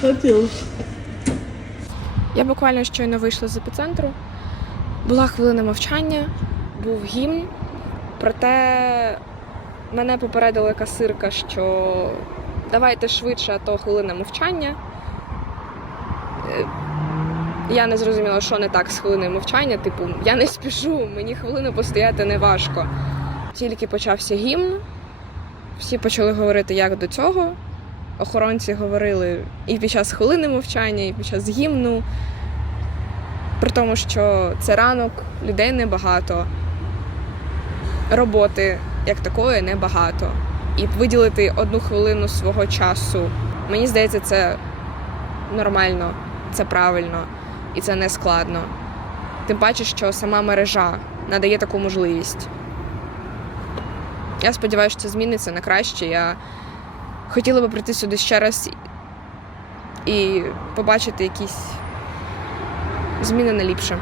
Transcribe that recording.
Хотів. Я буквально щойно вийшла з епіцентру. Була хвилина мовчання, був гімн. Проте мене попередила касирка, що давайте швидше, а то хвилина мовчання. Е, Я не зрозуміла, що не так з хвилиною мовчання. Типу, я не спішу, мені хвилину постояти не важко. Тільки почався гімн, всі почали говорити, як до цього. Охоронці говорили і під час хвилини мовчання, і під час гімну. При тому, що це ранок, людей небагато, роботи як такої небагато. І виділити одну хвилину свого часу, мені здається, це нормально, це правильно і це не складно. Тим паче, що сама мережа надає таку можливість. Я сподіваюся, що це зміниться на краще. Я хотіла би прийти сюди ще раз і побачити якісь зміни на ліпше.